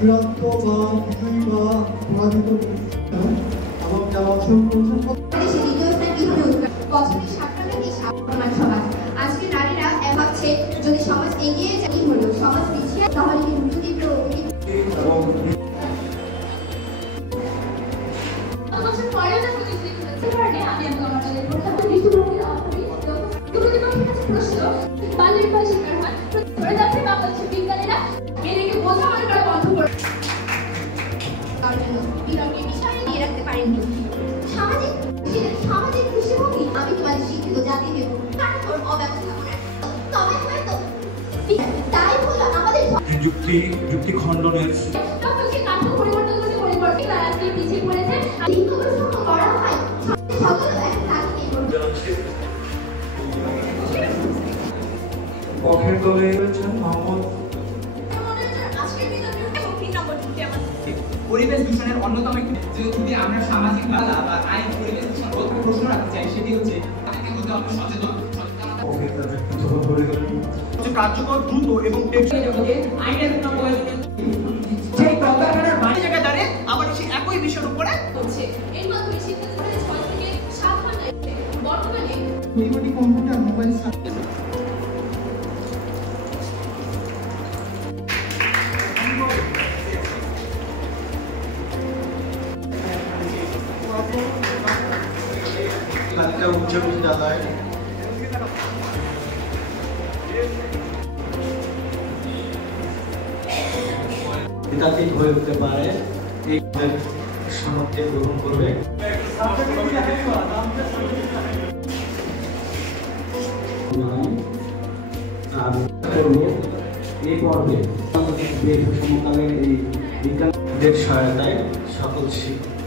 চূড়ান্ত বা বিজয়ী বা পরাজিত এবং যারা অংশগ্রহণ আজকে নারীরা ভাবছে যদি সমাজ এগিয়ে যায় হলো সমাজ পিছিয়ে তাহলে কিন্তু তীব্র সামাজিক দৃষ্টিভঙ্গি আমি তোমাদের শিক্ষিত জাতি দেব কারণ অব্যবস্থাপনা তবে হয়তো তাই হলো আমাদের যুক্তি খণ্ডনের পরিবর্তন করতে পরিবর্তন আজকে পিছিয়ে পড়েছে করা হয় পক্ষের দলে রয়েছেন মোহাম্মদ পরিবেশ দূষণের অন্যতম একটি যদি আমরা সামাজিক বাধা বা আইন পরিবেশ দূষণ রোধ প্রশ্ন রাখতে চাই সেটি হচ্ছে তাদের মধ্যে আমরা সচেতন কার্যকর দ্রুত এবং আইনের যে কলকারখানার বাইরে জায়গায় দাঁড়িয়ে আবার সেই একই বিষয়ের উপরে হচ্ছে এর মাধ্যমে শিক্ষার্থীদের 6 থেকে 7 ঘন্টায় বর্তমানে কম্পিউটার মোবাইল উচ্চ বিদ্যালয় বিতাত্ত্বিক হয়ে উঠতে পারে এই সামর্থ্য গ্রহণ করবে এই পর্বে সমকালের এই বিজ্ঞানদের সহায়তায় সকল শিক্ষক